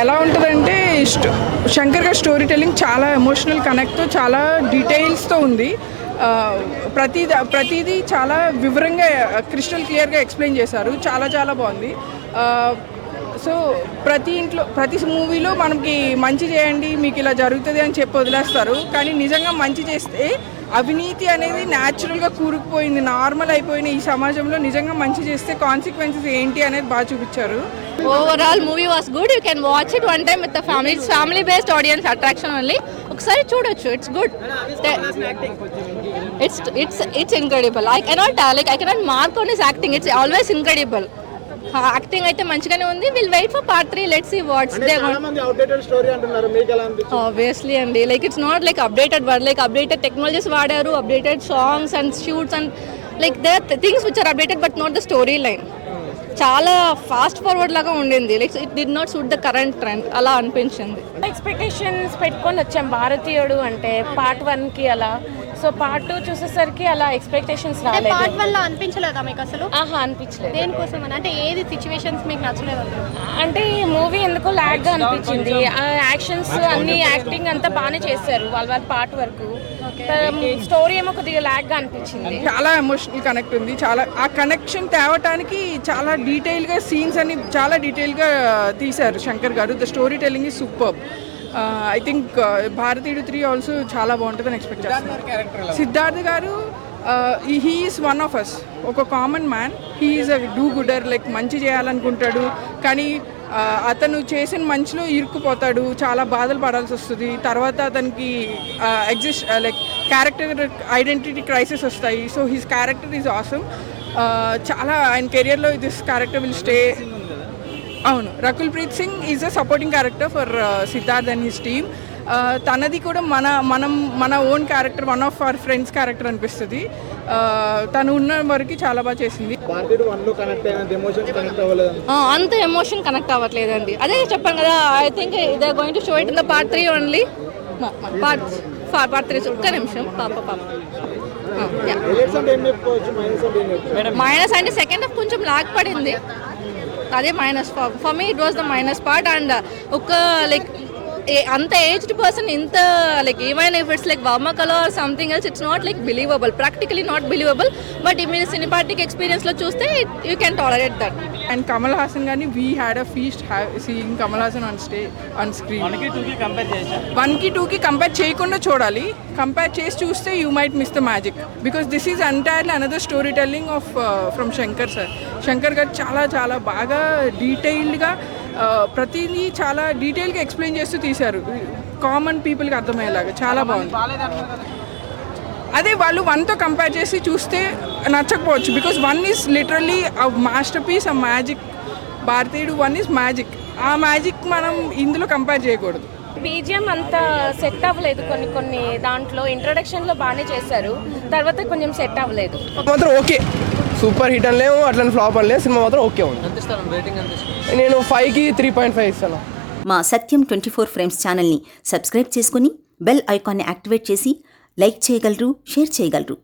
ఎలా ఉంటుందంటే శంకర్ గారి స్టోరీ టెల్లింగ్ చాలా ఎమోషనల్ కనెక్ట్తో చాలా డీటెయిల్స్తో ఉంది. ప్రతిదీ చాలా వివరంగా క్రిస్టల్ క్లియర్గా ఎక్స్ప్లెయిన్ చేశారు. చాలా చాలా బాగుంది. సో ప్రతి మూవీలో మనకి మంచి చేయండి, మీకు ఇలా జరుగుతుంది అని చెప్పి వదిలేస్తారు. కానీ నిజంగా మంచి చేస్తే అవినీతి అనేది న్యాచురల్గా కూరుకుపోయింది, నార్మల్ అయిపోయిన ఈ సమాజంలో నిజంగా మంచి చేస్తే కాన్సిక్వెన్సెస్ ఏంటి అనేది బాగా చూపించారు. Overall movie was good. You can watch it one time with the family. It's family based audience attraction only. ఒకసారి చూడొచ్చు. It's good. It's incredible. I cannot mark on his acting. It's always incredible. Acting అయితే మంచిగానే ఉంది. Will wait for part 3. Let's see what's they obviously అండి. Like it's not like updated word, like updated technologies వాడారు, updated songs and shoots and like they are things which are updated but not the story line. చాలా fast forward లాగా ఉండింది. Like it did not suit the current trend అలా అనిపించింది. Expectations పెట్టుకొని వచ్చాం భారతీయుడు అంటే పార్ట్ 1కి అలా. సో పార్ట్ 2 చూసేసరికి అలా ఎక్స్పెక్టేషన్స్ రాలేదు. పార్ట్ 1 లో అనిపించలేదా మీకు అసలు? అనిపించలేదు. దేనికోసం అంటే ఏది సిచ్యువేషన్స్ మీకు నచ్చలేదు? అంటే మూవీ ఎందుకో లాగ్ గా అనిపించింది. యాక్షన్స్ అన్ని యాక్టింగ్ అంతా బాగానే చేశారు వాళ్ళ పార్ట్ వరకు. స్టోరీ ఏమో కొద్దిగా లాగ్ గా అనిపించింది. చాలా ఎమోషనల్ కనెక్ట్ ఉంది. చాలా ఆ కనెక్షన్ తేవటానికి చాలా డీటెయిల్గా సీన్స్ అన్ని చాలా డీటెయిల్గా తీశారు శంకర్ గారు. The story telling is super. I think Bharateeyudu 3 also చాలా బాగుంటుందని ఎక్స్పెక్ట్ చేస్తున్నాను. సిద్ధార్థ్ గారు he is one of us. ఒక common man. He is a do gooder. Like మంచి చేయాలనుకుంటాడు కానీ అతను చేసిన మంచిలో ఇరుక్కుపోతాడు, చాలా బాధలు పడాల్సి వస్తుంది. తర్వాత అతనికి లైక్ క్యారెక్టర్ ఐడెంటిటీ క్రైసిస్ వస్తాయి. So his character is awesome. చాలా ఆయన కెరియర్లో దిస్ క్యారెక్టర్ విల్ స్టే. అవును, Rakul Preet Singh is a supporting character for Siddharth and his team. తనది కూడా మన own character, one of our friends character అనిపిస్తుంది. తను ఉన్న వరకు చాలా బాగా చేసింది. అంత ఎమోషన్ కనెక్ట్ అవ్వట్లేదండి. అదే చెప్పాను కదా. I think they are going to show it in the part 3 only. Part 3 ఒక్క నిమిషం పాప. మైనస్ అంటే సెకండ్ హాఫ్ కొంచెం లాగ్ పడింది. అదే minus. For me it was the minus part. And ఒక లైక్ అంత ఏజ్డ్ పర్సన్ ఇంత like even if it's like Varmakala or something else it's not like believable, practically not believable. But మీరు cinematic ఎక్స్పీరియన్స్లో చూస్తే you can tolerate that. And Kamal Haasan గాని we had a feast seeing Kamal Haasan on screen. 1కి 2కి compare చేయకుండా చూడాలి. Compare చేసి చూస్తే you might miss the magic because this is entirely another story telling of from Shankar sir. Shankar గారు చాలా చాలా బాగా డీటెయిల్డ్గా ప్రతిదీ చాలా డీటెయిల్గా ఎక్స్ప్లెయిన్ చేస్తూ తీశారు, కామన్ పీపుల్కి అర్థమయ్యేలాగా. చాలా బాగుంది. అదే వాళ్ళు 1తో కంపేర్ చేసి చూస్తే నచ్చకపోవచ్చు because 1 is literally a masterpiece, a magic. Bharateeyudu 1 is magic. ఆ మ్యాజిక్ మనం ఇందులో కంపేర్ చేయకూడదు. బీజిఎం అంత సెట్ అవ్వలేదు. కొన్ని దాంట్లో ఇంట్రొడక్షన్లో బాగానే చేశారు, తర్వాత కొంచెం సెట్ అవ్వలేదు. మాత్రం ఓకే, సూపర్ హిట్ అనలేము, అట్లా ఫ్లాప్ అనలేదు. సినిమా మాత్రం ఓకే ఉంది. నేను 5కి 3.5 ఇస్తాను. మా సత్యం 24 ఫ్రేమ్స్ ఛానల్ని సబ్స్క్రైబ్ చేసుకుని బెల్ ఐకాన్ని యాక్టివేట్ చేసి లైక్ చేయగలరు, షేర్ చేయగలరు.